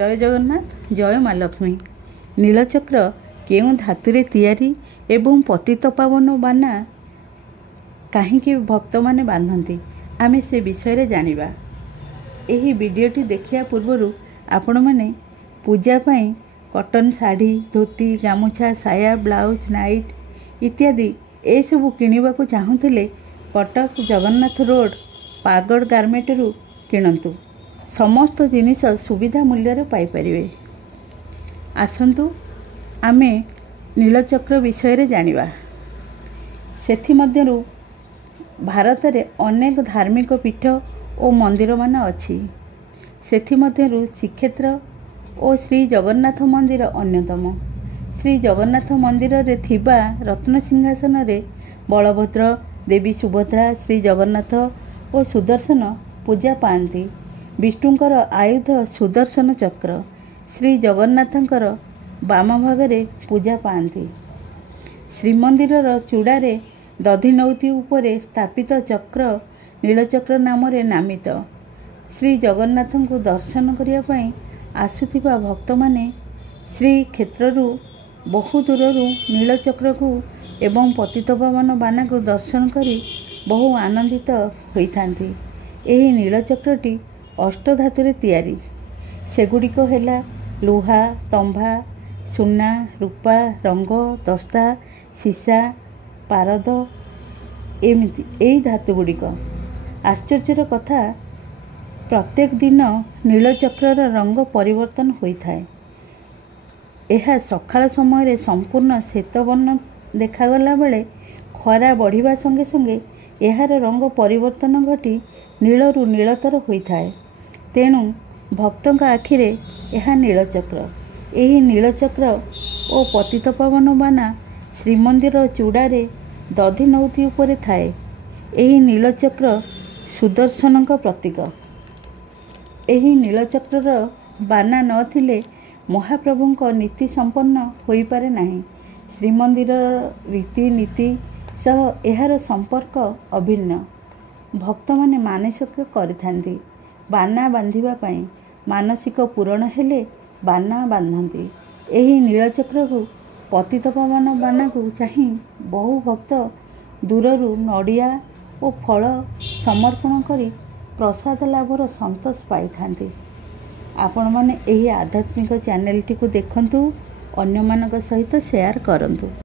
जय जगन्नाथ जय माँ लक्ष्मी। नीलचक्र केउं धातुरे तैयारी एवं पतितपावन बाना कहीं भक्त माने बांधती आमे से विषय जानिबा। एही वीडियोटी देखिया पूर्वरु आपण माने पूजा पाई कॉटन साड़ी धोती गामुछा साया ब्लाउज नाइट इत्यादि ए सबु किनिबाकू चाहुथिले कटक जगन्नाथ रोड पागड़ गारमेंटरू किणंतु। समस्त जिनिस सुविधा मूल्य पाई परिवे। आसंतु आमे नीलचक्र विषय जानिबा। सेथिमध्यरु भारत रे अनेक धार्मिक पीठ और मंदिर मान अछि। सेथिमध्यरु श्रीक्षेत्र और श्री जगन्नाथ मंदिर अन्यतम। श्री जगन्नाथ मंदिर रे थिबा रत्न सिंहासन रे बलभद्र देवी सुभद्रा श्री जगन्नाथ और सुदर्शन पूजा पाती। विष्णुंकर आयुध सुदर्शन चक्र श्री जगन्नाथंकर बाम भागरे पूजा पाती। श्रीमंदिर चूड़ारे दधिनौती उपरे स्थापित चक्र नीलचक्र नाम नामित। श्री जगन्नाथ को दर्शन करने आसुथिबा भक्त माने श्री क्षेत्रु बहु दूररू नीलचक्र को एवं पतितपावन बाना को दर्शन करी बहु आनंदित होइथांती। एही नीलचक्रटी अष्टधातुरे तैयारी। सेगुड़िक है लुहा तंभा सुना रूपा रंग दस्ता सीसा पारद एमिति एही धातुगुड़िक। आश्चर्यर कथा प्रत्येक दिन नीलचक्रर रंग परिवर्तन होता है। यह सकाळ समय संपूर्ण श्वेतवर्ण देखागला बेले खरा बढ़िबा संगे संगे यार रंग परिवर्तन घटी नीलरू नीलतर होता है। तेणु भक्तों आखिरे यह नीलचक्र। यही नीलचक्र और पतितपावन बाना श्रीमंदिर चूड़ारे दधिनौती उपरे थाए। यही नीलचक्र सुदर्शन प्रतीक। यही नीलचक्रर बाना नथिले महाप्रभुंक नीति संपन्न होई पारे नाही। श्रीमंदिर रीति नीति सह एहार संपर्क अभिन्न। भक्त माने मानसिक करिथांती बाना बांधिबा पाई। मानसिक पूरण हेले बाना बांधती। एही नीलचक्र को पतितपावन बाना को चाही बहु भक्त दूररू नड़िया और फल समर्पण करी प्रसाद लाभर संतोष पाई थांती। आपण माने एही आध्यात्मिक चैनल टी को देखंतु, अन्य मानक सहित शेयर करंतु।